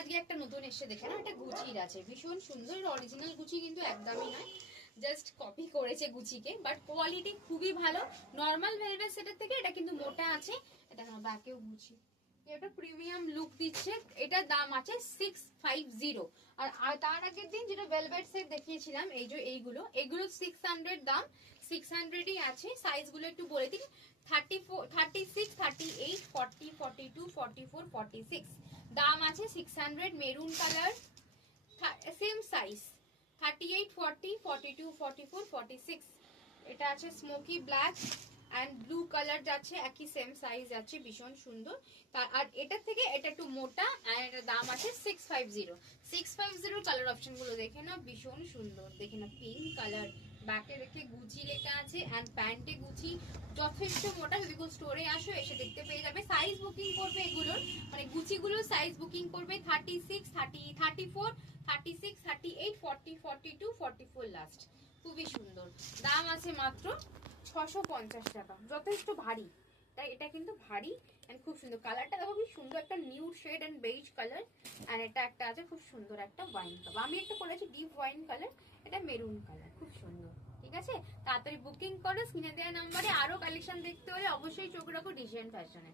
আজকে একটা নতুন এসে দেখে না, এটা গুচির আছে, ভীষণ সুন্দর। অরিজিনাল গুচি কিন্তু একদমই নয়, জাস্ট কপি করেছে গুচিকে, বাট কোয়ালিটি খুবই ভালো। নর্মাল ভেলভেট সেটের থেকে এটা কিন্তু মোটা আছে। এটা না ব্যাকেও গুচি, এটা প্রিমিয়াম লুক দিচ্ছে। এটার দাম আছে 650। আর তার আগের দিন যেটা ভেলভেট সেট দেখিয়েছিলাম, এই যে এগুলো 600 দাম, 600ই আছে। সাইজগুলো একটু বলে দিন, 34, 36, 38, 40, 42, 44, 46। দাম আছে 600। Maroon colour, same size, 38, 40, 42, 44, 46। এটা আছে smoky black and blue colour যাচ্ছে, একই সেম সাইজ যাচ্ছে, ভীষণ সুন্দর। আর এটা থেকে এটা একটু মোটা, আর এটার দাম আছে 650। 650 কালার অপশন গুলো দেখে না, ভীষণ সুন্দর। দেখে না, পিঙ্ক কালার, ব্যাকে দেখে গুচি লেখা আছে অ্যান্ড প্যান্টে গুচি, যথেষ্ট মোটা। যদি কোনো স্টোরে আসো এসে দেখতে পেয়ে যাবে। সাইজ বুকিং করবে এগুলোর, মানে গুচিগুলোর সাইজ বুকিং করবে 36, 30, 34, 36, 38, 40, 42, 44 লাস্ট। খুবই সুন্দর। দাম আছে মাত্র 650 টাকা, যথেষ্ট ভারী। তাই এটা কিন্তু ভারী এন্ড খুব সুন্দর। কালারটা দেখো কি সুন্দর, একটা nude shade and beige colour. And এটা একটা আছে খুব সুন্দর একটা ওয়াইন কালার, আমি একটা করেছি ডিপ ওয়াইন কালার, এটা মেরুন কালার, খুব সুন্দর। ঠিক আছে, তাড়াতাড়ি বুকিং করো। স্ক্রিনে দেওয়া নাম্বারে। আরো কালেকশন দেখতে হলে অবশ্যই চোখ রাখো ডিজাইন ফ্যাশনে।